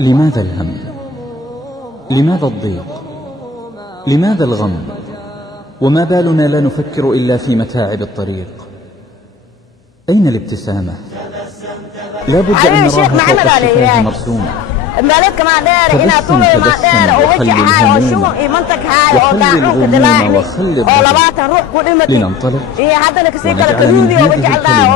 لماذا الهم؟ لماذا الضيق؟ لماذا الغم؟ وما بالنا لا نفكر إلا في متاعب الطريق؟ أين الابتسامة؟ لا بد أن نراها فوق الشفاه مرسومة. تبسم وخلي الهموم وخلي الغموم وخلي الضجر لننطلق ونجعل من هذه الكلمات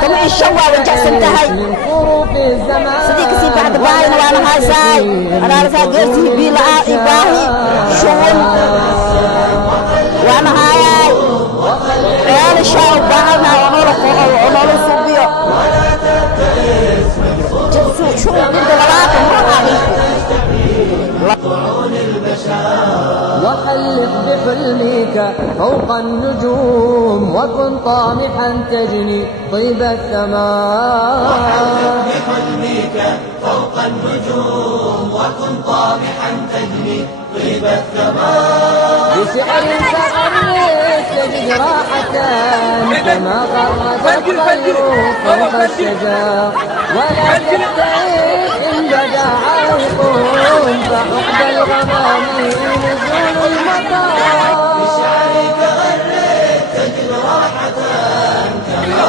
كم الشوا وجحسن تهاي صديق سي بعد باين وانا هاي انا راسا بيلا اباهي شون وانا هاي انا شاو باهنا ونور صبيو شو بنت غلط وحلق بحلمك فوق النجوم وكن طامحا تجني طيب الثمار. وحلق بحلمك فوق النجوم وكن طامحا تجني طيب الثمار. بشعر فأريت تجد راحة كما غرد الطير فوق الشجر ولا تبتعد إن بدا عائق فحقد الغمام نزول المطار. بشعرك غرد تجد راحة كما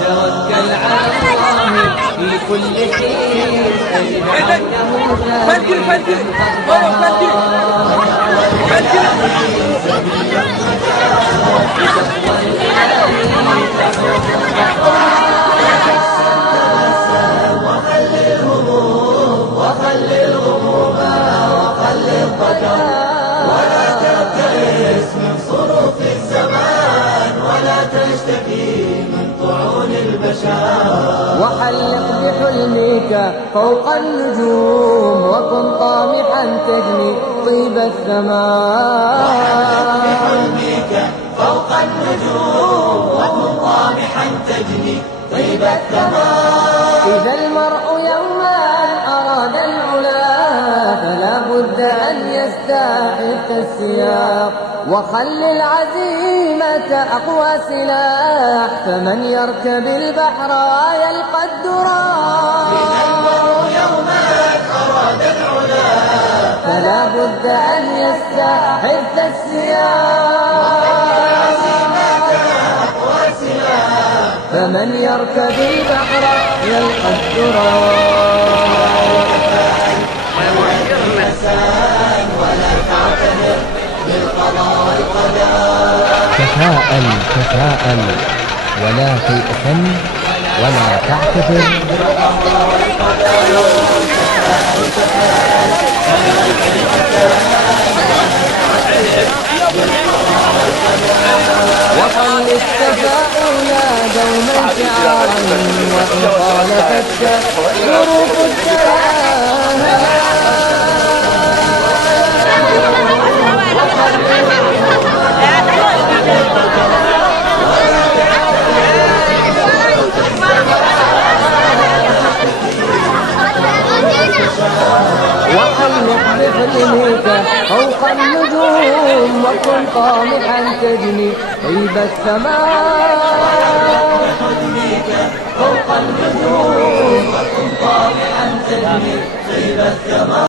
توكل على الله في كل حين تجد وخلي الهموم وخلي الغموم وخلي الضجر ولا تبتئس من صروف الزمان ولا تشتكي من طعون البشر. وحلق بحلمك فوق النجوم وكن طامحا تجني طيب الثمار. وحلق بحلمك فوق النجوم وكن طامحا تجني طيب الثمار. إذا المرء يوما أراد العلا فلا بد أن يستحق السياق وخل العزيمة أقوى سلاح فمن يركب البحر يلقى الدراع. إذا المرء يوما أراد العلا فلا بد أن يستحق السياق فمن يركب البحر يلقى الدراع. ولا تعتذر بالقضاء والقدر. تفاءل تفاءل ولا تيأسن ولا تعتذر. وخل التفاؤل دوما شعارا وإن خالفت ظروف الدهر. وحلق بحلمك فوق النجوم وكن طامحا تجني طيب الثمار. فوق النجوم وكن طامحا تجني طيب الثمار.